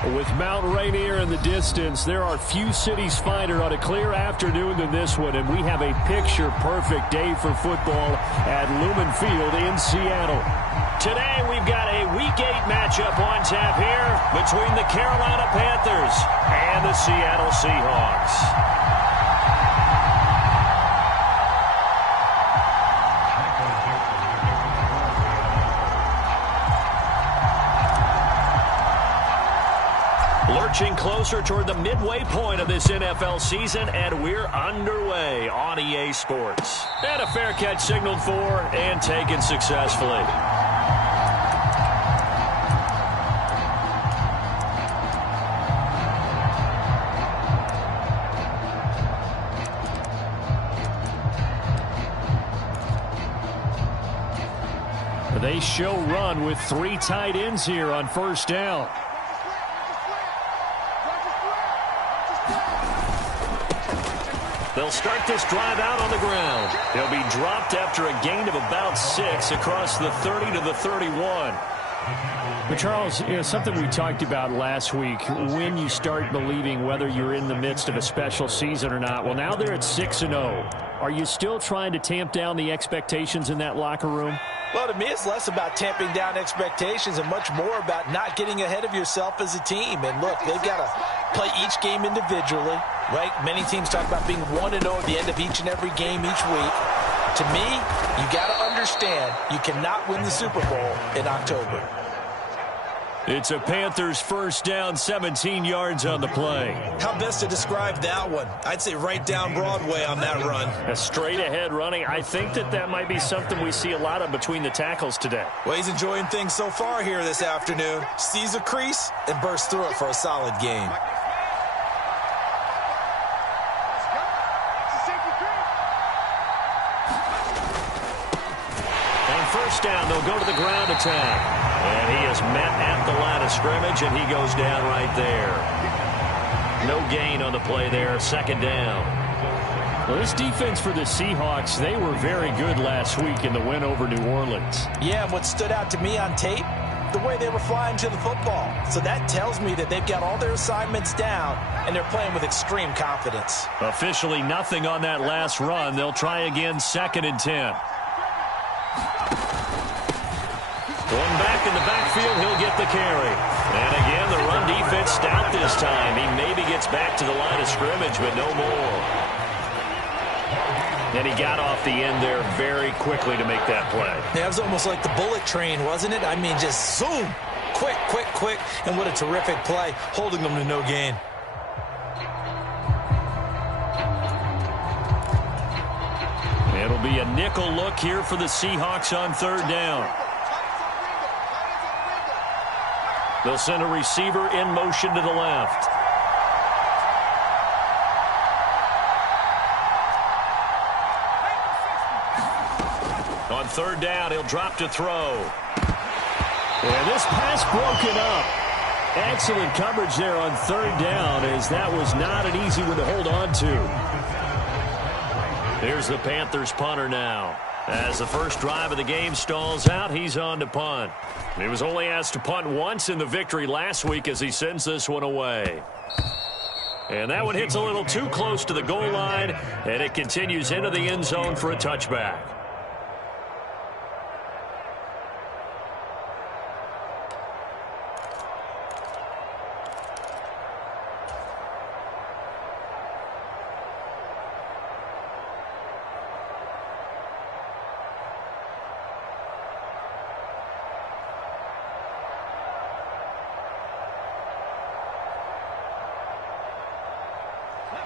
With Mount Rainier in the distance, there are few cities finer on a clear afternoon than this one, and we have a picture-perfect day for football at Lumen Field in Seattle. Today, we've got a Week 8 matchup on tap here between the Carolina Panthers and the Seattle Seahawks. Lurching closer toward the midway point of this NFL season, and we're underway on EA Sports. And a fair catch signaled for and taken successfully. They show run with 3 tight ends here on first down. They'll start this drive out on the ground. He'll be dropped after a gain of about 6 across the 30 to the 31. But Charles, something we talked about last week, when you start believing whether you're in the midst of a special season or not. Well, now they're at 6-0. Are you still trying to tamp down the expectations in that locker room? Well, to me, it's less about tamping down expectations and much more about not getting ahead of yourself as a team. And look, they've got to play each game individually, right? Many teams talk about being 1-0 at the end of each and every game each week. To me, you got to understand you cannot win the Super Bowl in October. It's a Panthers first down, 17 yards on the play. How best to describe that one? I'd say right down Broadway on that run. A straight-ahead running. I think that might be something we see a lot of between the tackles today. Well, he's enjoying things so far here this afternoon. Sees a crease and bursts through it for a solid gain. On first down, they'll go to the ground attack. And he is met at the line of scrimmage, and he goes down right there. No gain on the play there, second down. Well, this defense for the Seahawks, they were very good last week in the win over New Orleans. Yeah, and what stood out to me on tape, the way they were flying to the football. So that tells me that they've got all their assignments down, and they're playing with extreme confidence. Officially nothing on that last run. They'll try again, 2nd and 10. One back in the backfield, he'll get the carry. And again, the run defense stout this time. He maybe gets back to the line of scrimmage, but no more. And he got off the end there very quickly to make that play. Yeah, it was almost like the bullet train, wasn't it? I mean, just zoom. Quick, quick, quick. And what a terrific play, holding them to no gain. It'll be a nickel look here for the Seahawks on 3rd down. They'll send a receiver in motion to the left. On 3rd down, he'll drop to throw. And this pass broken up. Excellent coverage there on 3rd down, as that was not an easy one to hold on to. Here's the Panthers punter now. As the first drive of the game stalls out, he's on to punt. He was only asked to punt once in the victory last week as he sends this one away. And that one hits a little too close to the goal line, and it continues into the end zone for a touchback.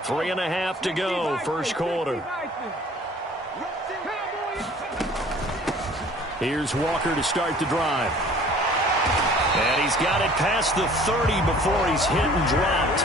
Three and a half to go, first quarter. Here's Walker to start the drive. And he's got it past the 30 before he's hit and dropped.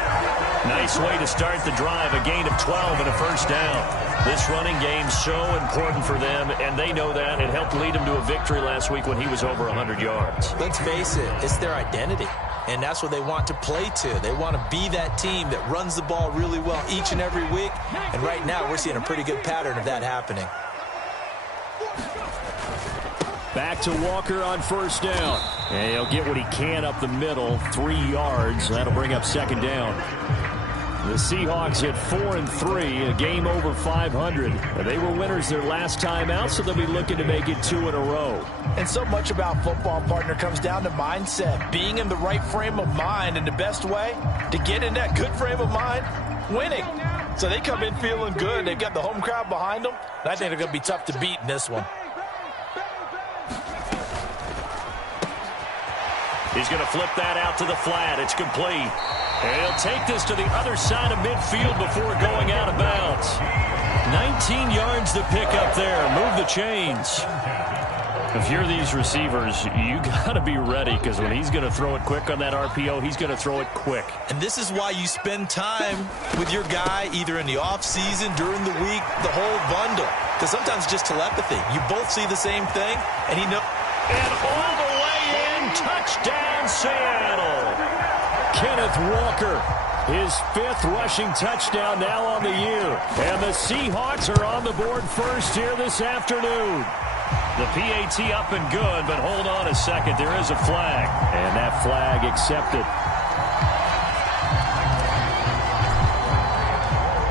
Nice way to start the drive, a gain of 12 and a first down. This running game's so important for them, and they know that. It helped lead them to a victory last week when he was over 100 yards. Let's face it, it's their identity. And that's what they want to play to. They want to be that team that runs the ball really well each and every week. And right now, we're seeing a pretty good pattern of that happening. Back to Walker on first down. And he'll get what he can up the middle, 3 yards. That'll bring up second down. The Seahawks at 4-3, a game over 500. They were winners their last time out, so they'll be looking to make it 2 in a row. And so much about football, partner, comes down to mindset. Being in the right frame of mind, and the best way to get in that good frame of mind, winning. So they come in feeling good. They've got the home crowd behind them. I think they're going to be tough to beat in this one. He's going to flip that out to the flat. It's complete. And he'll take this to the other side of midfield before going out of bounds. 19 yards to pick up there. Move the chains. If you're these receivers, you got to be ready, because when he's going to throw it quick on that RPO, he's going to throw it quick. And this is why you spend time with your guy either in the offseason, during the week, the whole bundle. Because sometimes it's just telepathy. You both see the same thing, and he knows. And all the way in, touchdown Seattle. Kenneth Walker, his 5th rushing touchdown now on the year. And the Seahawks are on the board first here this afternoon. The PAT up and good, but hold on a second. There is a flag, and that flag accepted.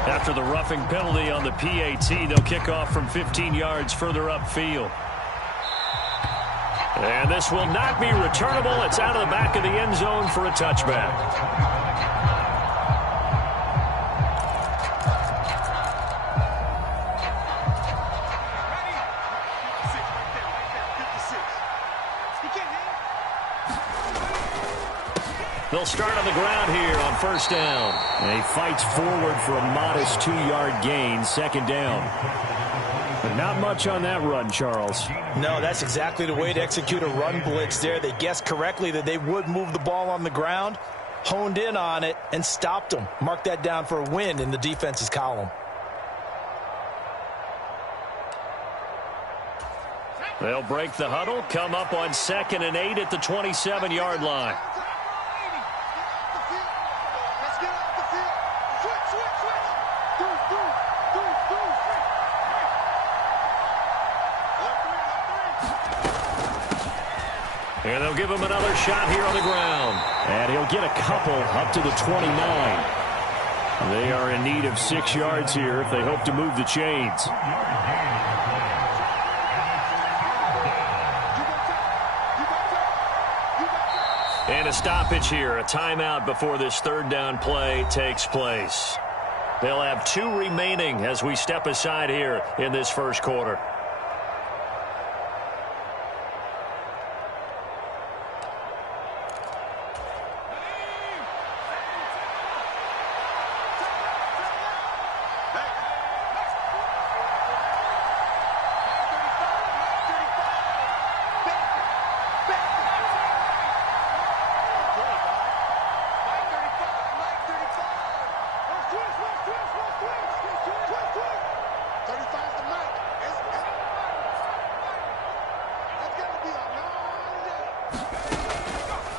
After the roughing penalty on the PAT, they'll kick off from 15 yards further upfield. And this will not be returnable. It's out of the back of the end zone for a touchback. They'll start on the ground here on first down. And he fights forward for a modest 2-yard gain, second down. But not much on that run, Charles. No, that's exactly the way to execute a run blitz there. They guessed correctly that they would move the ball on the ground, honed in on it, and stopped them. Mark that down for a win in the defense's column. They'll break the huddle, come up on 2nd and 8 at the 27-yard line. And they'll give him another shot here on the ground. And he'll get a couple up to the 29. They are in need of 6 yards here if they hope to move the chains. And a stoppage here, a timeout before this third down play takes place. They'll have 2 remaining as we step aside here in this first quarter.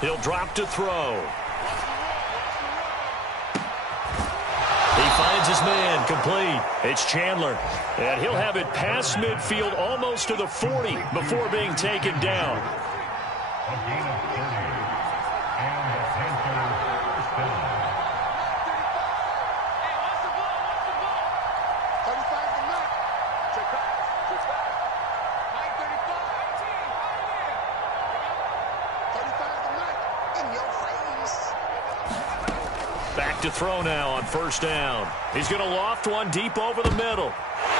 He'll drop to throw. He finds his man, complete. It's Chandler. And he'll have it past midfield almost to the 40 before being taken down. Back to throw now on first down. He's going to loft one deep over the middle.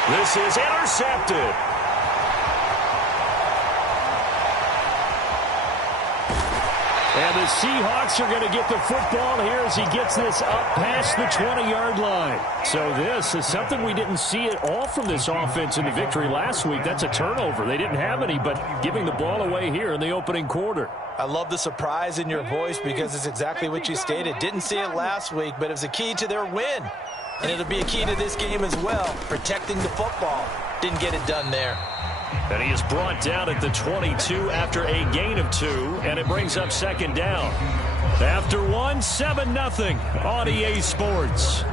This is intercepted. And the Seahawks are going to get the football here as he gets this up past the 20-yard line. So this is something we didn't see at all from this offense in the victory last week. That's a turnover. They didn't have any, but giving the ball away here in the opening quarter. I love the surprise in your voice because it's exactly what you stated. Didn't see it last week, but it was a key to their win. And it'll be a key to this game as well, protecting the football. Didn't get it done there. And he is brought down at the 22 after a gain of 2, and it brings up second down. After 7-0 on EA Sports.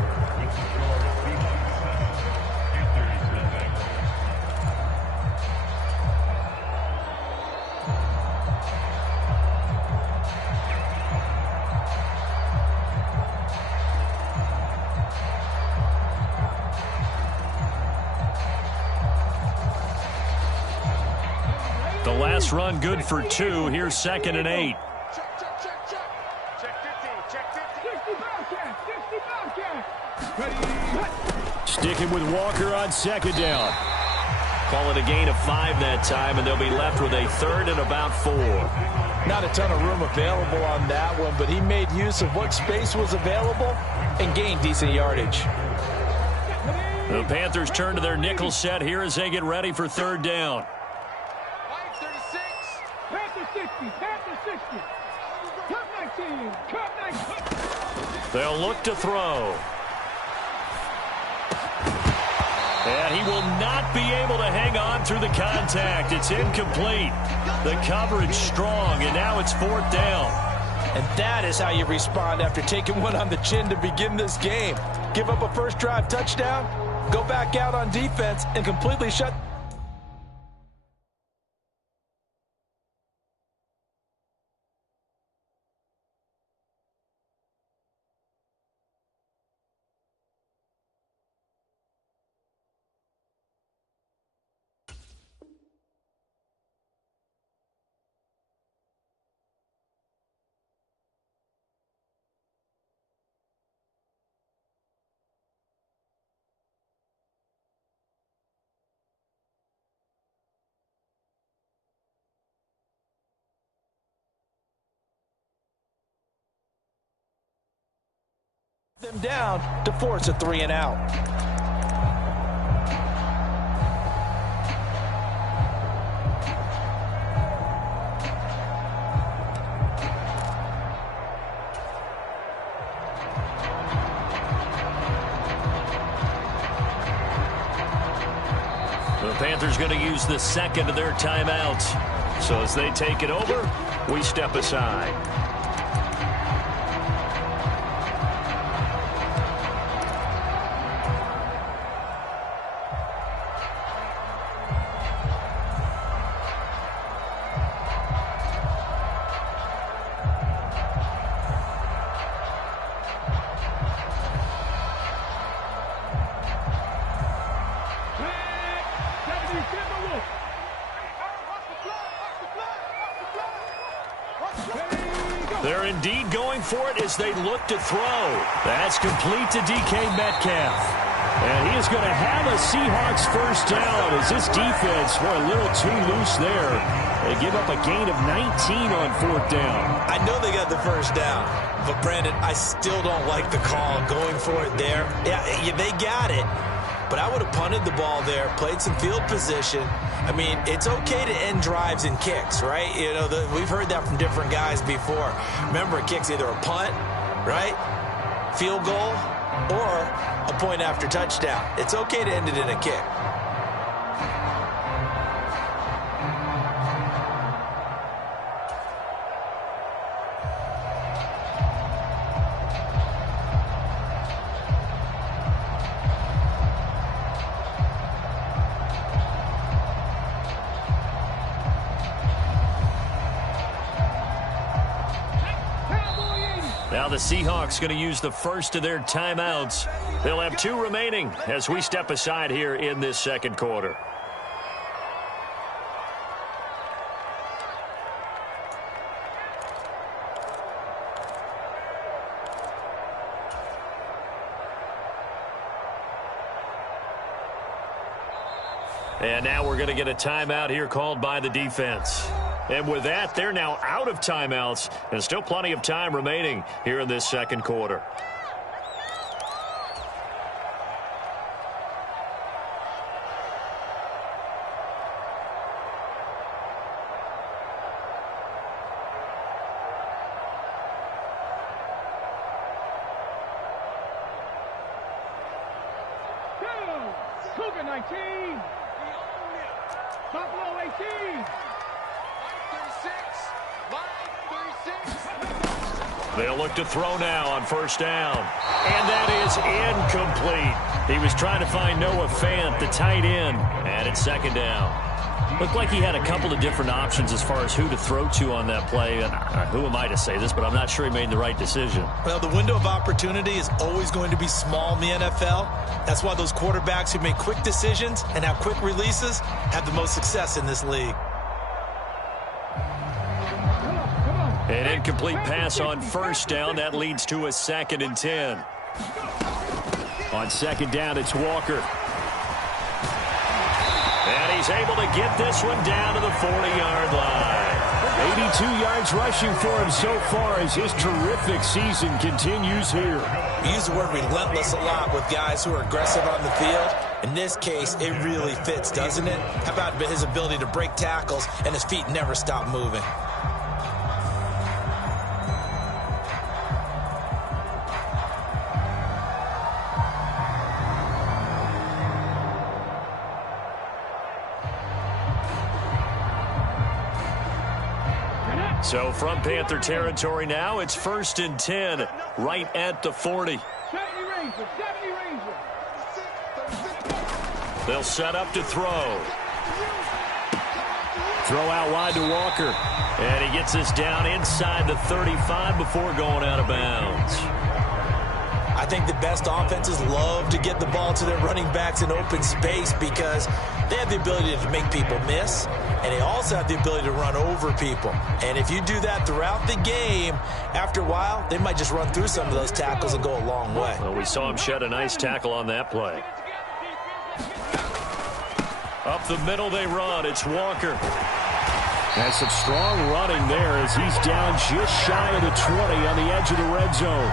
last run good for 2. Here's 2nd and 8. Sticking with Walker on 2nd down. Call it a gain of 5 that time, and they'll be left with a 3rd and about 4. Not a ton of room available on that one, but he made use of what space was available and gained decent yardage. The Panthers turn to their nickel set here as they get ready for 3rd down. Panther 60, Panther 60. Cut 19, cut 19. They'll look to throw. And he will not be able to hang on through the contact. It's incomplete. The coverage strong, and now it's 4th down. And that is how you respond after taking one on the chin to begin this game. Give up a first drive touchdown, go back out on defense, and completely shut. Them down to force a 3 and out. The Panthers going to use the 2nd of their timeouts. So as they take it over, we step aside. They're indeed going for it as they look to throw. That's complete to DK Metcalf. And he is going to have a Seahawks first down as this defense were a little too loose there. They give up a gain of 19 on 4th down. I know they got the first down, but Brandon, I still don't like the call going for it there. Yeah, they got it. But I would have punted the ball there, played some field position. I mean, it's okay to end drives and kicks, right? You know, we've heard that from different guys before. Remember, a kick's either a punt, right, field goal, or a point after touchdown. It's okay to end it in a kick. Now the Seahawks going to use the first of their timeouts. They'll have 2 remaining as we step aside here in this 2nd quarter. And now we're going to get a timeout here called by the defense. And with that, they're now out of timeouts, and still plenty of time remaining here in this 2nd quarter. Cougar 19. Buffalo 18. They'll look to throw now on first down. And that is incomplete. He was trying to find Noah Fant, the tight end, and it's 2nd down. Looked like he had a couple of different options as far as who to throw to on that play. And who am I to say this, but I'm not sure he made the right decision. Well, the window of opportunity is always going to be small in the NFL. That's why those quarterbacks who make quick decisions and have quick releases have the most success in this league. An incomplete pass on first down. That leads to a 2nd and 10. On 2nd down, it's Walker. And he's able to get this one down to the 40-yard line. 82 yards rushing for him so far as his terrific season continues here. We use the word relentless a lot with guys who are aggressive on the field. In this case, it really fits, doesn't it? How about his ability to break tackles and his feet never stop moving? So from Panther territory now, it's 1st and 10, right at the 40. 70 Ranger. They'll set up to throw. Throw out wide to Walker. And he gets this down inside the 35 before going out of bounds. I think the best offenses love to get the ball to their running backs in open space because they have the ability to make people miss, and they also have the ability to run over people. And if you do that throughout the game, after a while, they might just run through some of those tackles and go a long way. Well, we saw him shed a nice tackle on that play. Up the middle they run. It's Walker. That's some strong running there as he's down just shy of the 20 on the edge of the red zone.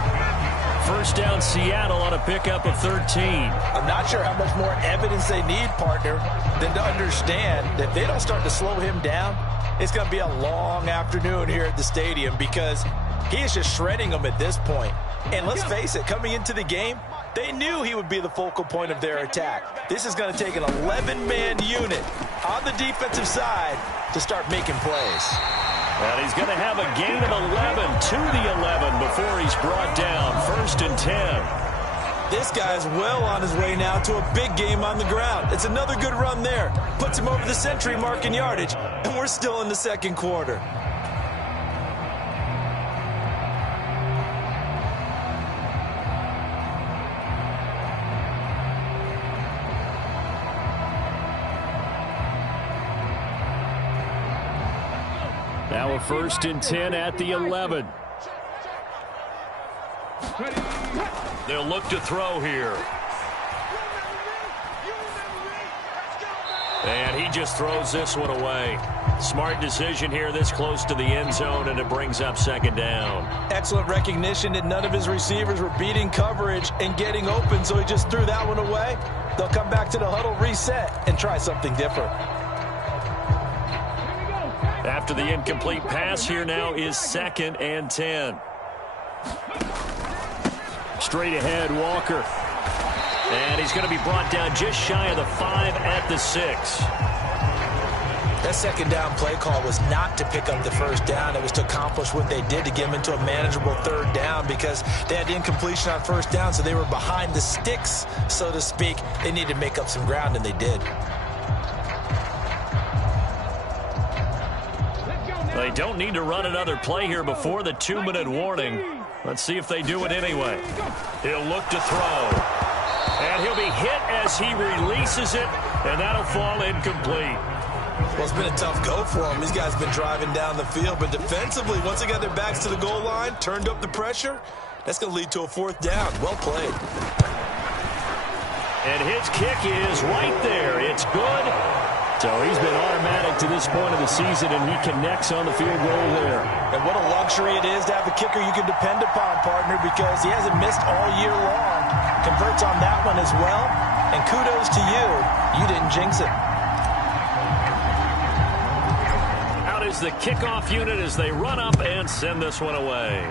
First down, Seattle on a pickup of 13. I'm not sure how much more evidence they need, partner, than to understand that if they don't start to slow him down, it's going to be a long afternoon here at the stadium because he is just shredding them at this point. And let's face it, coming into the game, they knew he would be the focal point of their attack. This is going to take an 11-man unit on the defensive side to start making plays. And he's going to have a gain of 11 to the 11 before he's brought down. 1st and 10. This guy's well on his way now to a big game on the ground. It's another good run there. Puts him over the century mark in yardage, and we're still in the 2nd quarter. Now a 1st and 10 at the 11. They'll look to throw here. And he just throws this one away. Smart decision here this close to the end zone, and it brings up 2nd down. Excellent recognition that none of his receivers were beating coverage and getting open, so he just threw that one away. They'll come back to the huddle, reset, and try something different. After the incomplete pass, here now is 2nd and 10. Straight ahead, Walker. And he's going to be brought down just shy of the 5 at the 6. That 2nd down play call was not to pick up the 1st down. It was to accomplish what they did to get him into a manageable 3rd down because they had incompletion on 1st down, so they were behind the sticks, so to speak. They needed to make up some ground, and they did. They don't need to run another play here before the 2-minute warning. Let's see if they do it anyway. He'll look to throw. And he'll be hit as he releases it, and that'll fall incomplete. Well, it's been a tough go for him. These guys have been driving down the field, but defensively, once they got their backs to the goal line, turned up the pressure, that's going to lead to a 4th down. Well played. And his kick is right there. It's good. So he's been automatic to this point of the season, and he connects on the field goal there. And what a luxury it is to have a kicker you can depend upon, partner, because he hasn't missed all year long. Converts on that one as well. And kudos to you. You didn't jinx it. Out is the kickoff unit as they run up and send this one away.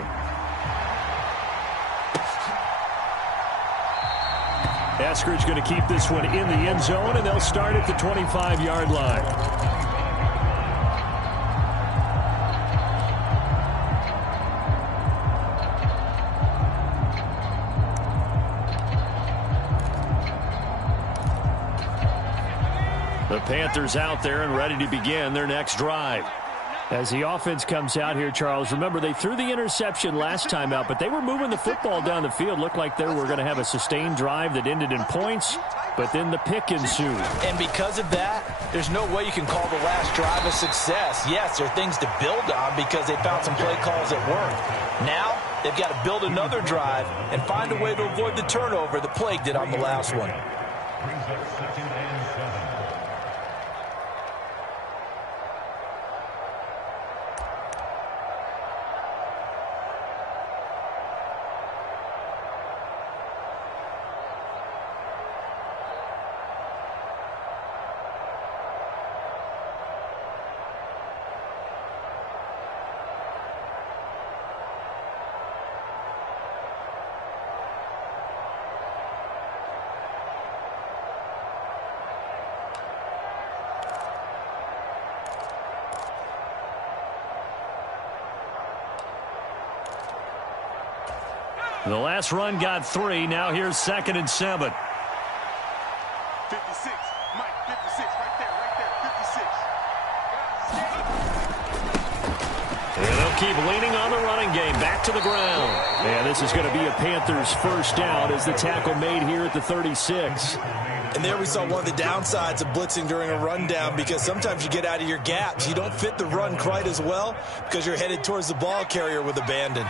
Eskridge going to keep this one in the end zone, and they'll start at the 25-yard line. The Panthers out there and ready to begin their next drive. As the offense comes out here, Charles, remember they threw the interception last time out, but they were moving the football down the field. Looked like they were going to have a sustained drive that ended in points. but then the pick ensued. And because of that, there's no way you can call the last drive a success. Yes, there are things to build on because they found some play calls that worked. Now, they've got to build another drive and find a way to avoid the turnover that plagued it on the last one. Brings up 2nd and 7. The last run got 3. Now here's 2nd and 7. 56. Mike, 56. Right there. And they'll keep leaning on the running game. Back to the ground. And this is going to be a Panthers first down as the tackle made here at the 36. And there we saw one of the downsides of blitzing during a rundown, because sometimes you get out of your gaps. You don't fit the run quite as well because you're headed towards the ball carrier with abandon.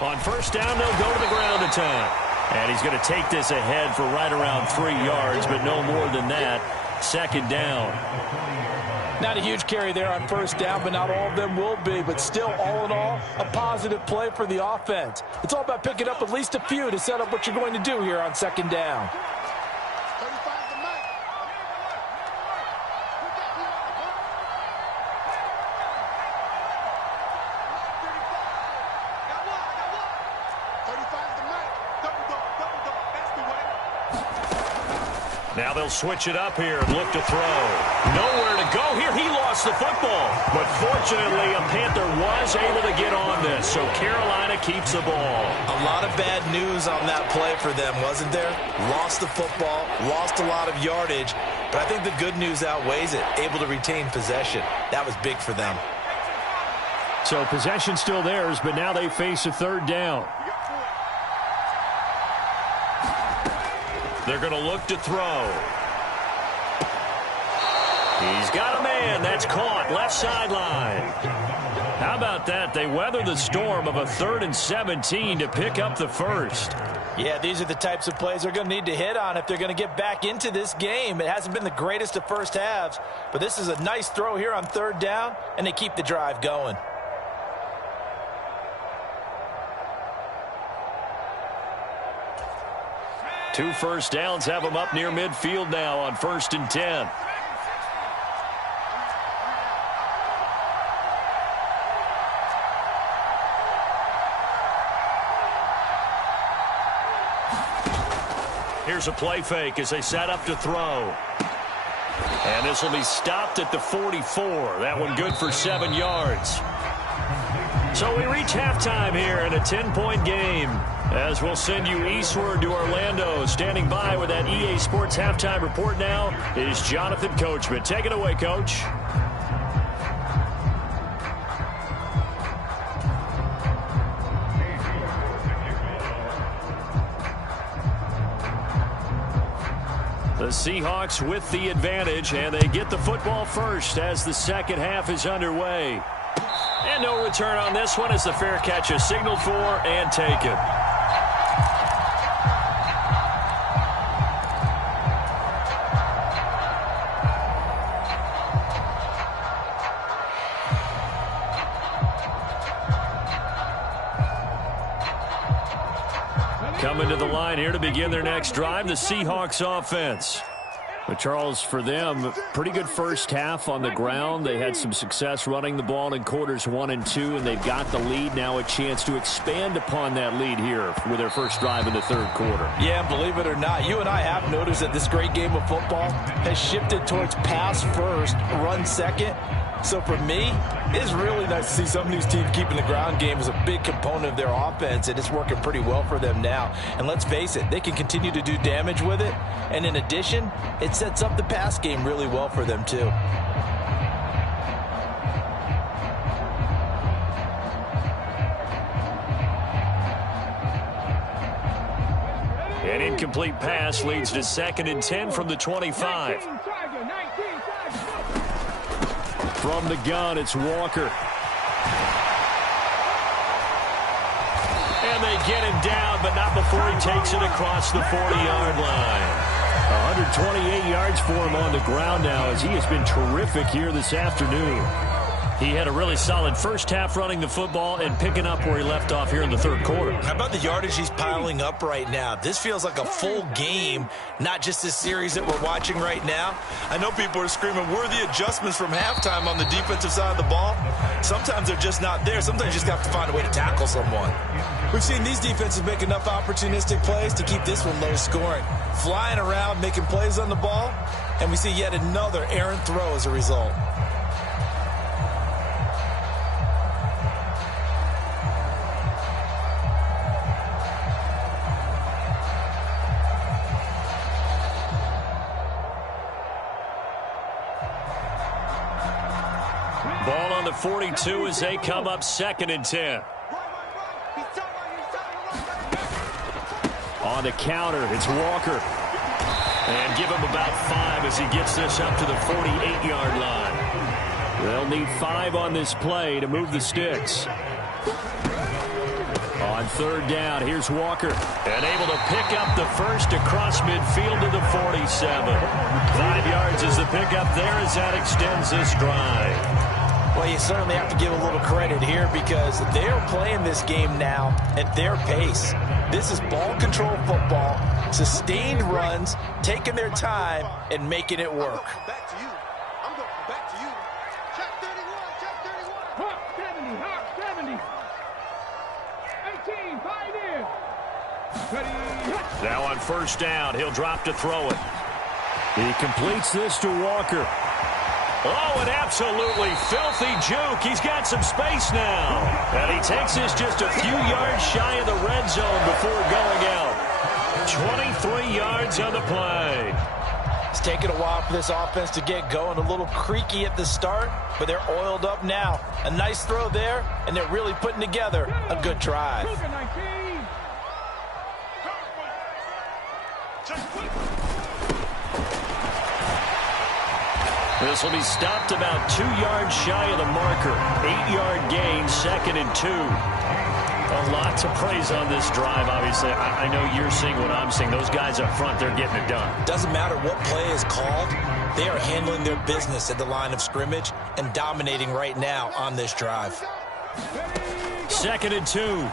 On first down, they'll go to the ground attack. And he's going to take this ahead for right around 3 yards, but no more than that. 2nd down. Not a huge carry there on first down, but not all of them will be. But still, all in all, a positive play for the offense. It's all about picking up at least a few to set up what you're going to do here on 2nd down. Now they'll switch it up here and look to throw. Nowhere to go here. He lost the football. But fortunately, a Panther was able to get on this, so Carolina keeps the ball. A lot of bad news on that play for them, wasn't there? Lost the football, lost a lot of yardage, but I think the good news outweighs it. Able to retain possession. That was big for them. So possession still theirs, but now they face a 3rd down. They're going to look to throw. He's got a man. That's caught. Left sideline. How about that? They weather the storm of a 3rd and 17 to pick up the first. Yeah, these are the types of plays they're going to need to hit on if they're going to get back into this game. It hasn't been the greatest of first halves, but this is a nice throw here on 3rd down, and they keep the drive going. Two first downs have them up near midfield now on 1st and 10. Here's a play fake as they set up to throw. And this will be stopped at the 44. That one good for 7 yards. So we reach halftime here in a 10-point game. As we'll send you eastward to Orlando. Standing by with that EA Sports halftime report now is Jonathan Coachman. Take it away, Coach. The Seahawks with the advantage, and they get the football first as the second half is underway. And no return on this one as the fair catch is signaled for and taken. Coming to the line here to begin their next drive, the Seahawks offense. But Charles, for them, pretty good first half on the ground. They had some success running the ball in quarters 1 and 2, and they've got the lead. Now a chance to expand upon that lead here with their first drive in the 3rd quarter. Yeah, believe it or not, you and I have noticed that this great game of football has shifted towards pass first, run second. So for me, it's really nice to see some of these teams keeping the ground game as a big component of their offense, and it's working pretty well for them now. And let's face it, they can continue to do damage with it. And in addition, it sets up the pass game really well for them too. An incomplete pass leads to 2nd and 10 from the 25. From the gun, it's Walker. And they get him down, but not before he takes it across the 40-yard line. 128 yards for him on the ground now, as he has been terrific here this afternoon. He had a really solid first half running the football and picking up where he left off here in the third quarter. How about the yardage he's piling up right now? This feels like a full game, not just this series that we're watching right now. I know people are screaming, where are the adjustments from halftime on the defensive side of the ball? Sometimes they're just not there. Sometimes you just have to find a way to tackle someone. We've seen these defenses make enough opportunistic plays to keep this one low scoring. Flying around, making plays on the ball, and we see yet another errant throw as a result. Ball on the 42 as they come up 2nd and 10. On the counter, it's Walker. And give him about 5 as he gets this up to the 48-yard line. They'll need 5 on this play to move the sticks. On 3rd down, here's Walker. And able to pick up the first across midfield to the 47. 5 yards is the pickup there as that extends this drive. Well, you certainly have to give a little credit here because they're playing this game now at their pace. This is ball control football, sustained runs, taking their time, and making it work. Back to you. I'm going back to you. Check 31. Check 31. Hawk 70. Hawk 70. 18. 5 in. Ready. Now on 1st down, he'll drop to throw it. He completes this to Walker. Oh, an absolutely filthy juke. He's got some space now. And he takes this just a few yards shy of the red zone before going out. 23 yards on the play. It's taken a while for this offense to get going. A little creaky at the start, but they're oiled up now. A nice throw there, and they're really putting together a good drive. Cougar 19. This will be stopped about 2 yards shy of the marker. 8-yard gain, 2nd and 2. A lot to praise on this drive, obviously. I know you're seeing what I'm seeing. Those guys up front, they're getting it done. Doesn't matter what play is called. They are handling their business at the line of scrimmage and dominating right now on this drive. 2nd and 2.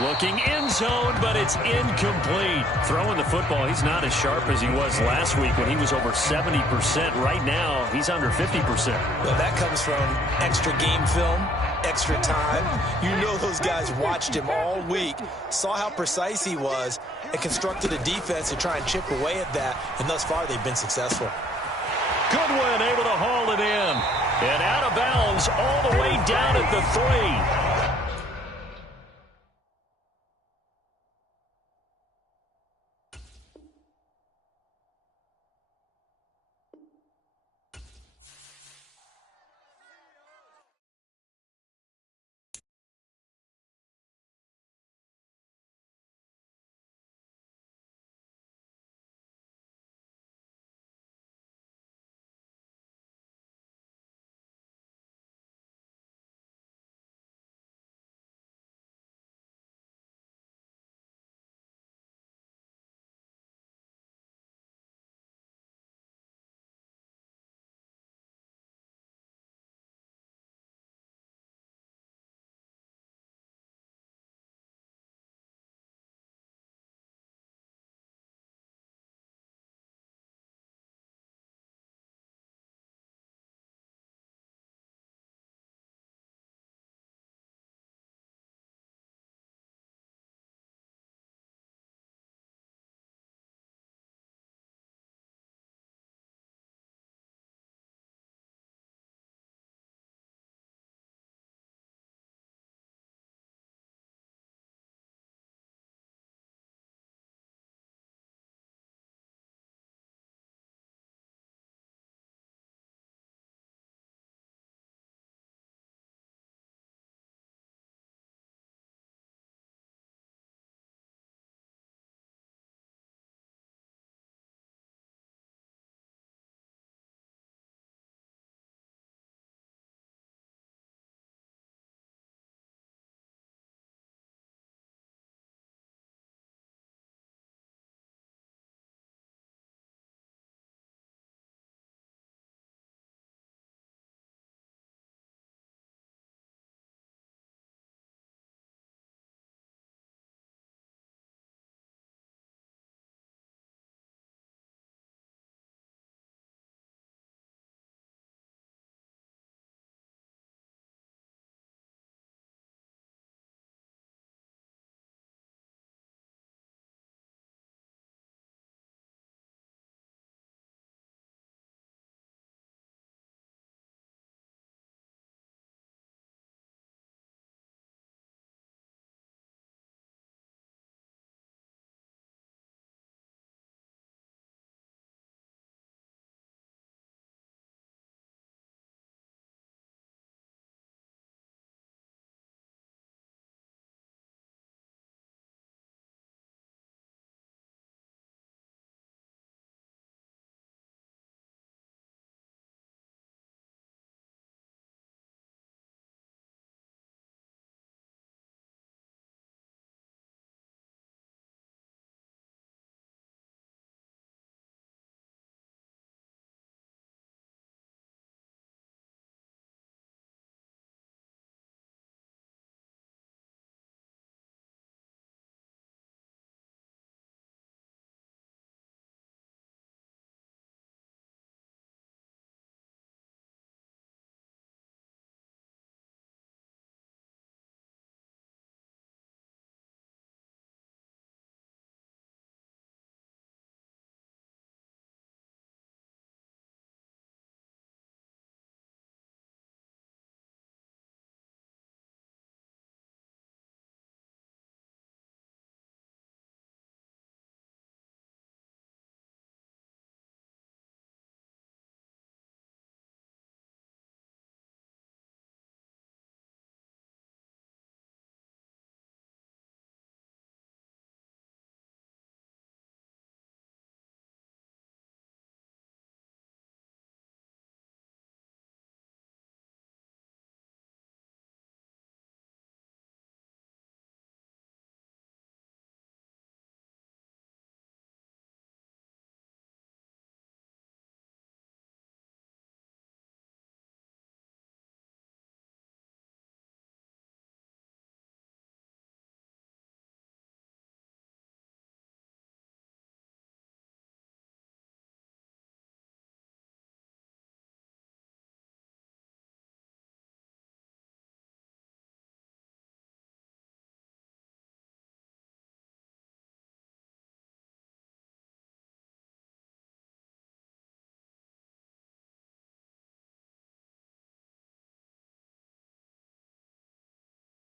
Looking end zone, but it's incomplete. Throwing the football, he's not as sharp as he was last week when he was over 70%. Right now, he's under 50%. Well, that comes from extra game film, extra time. You know those guys watched him all week, saw how precise he was, and constructed a defense to try and chip away at that, and thus far they've been successful. Goodwin able to haul it in. And out of bounds all the way down at the 3.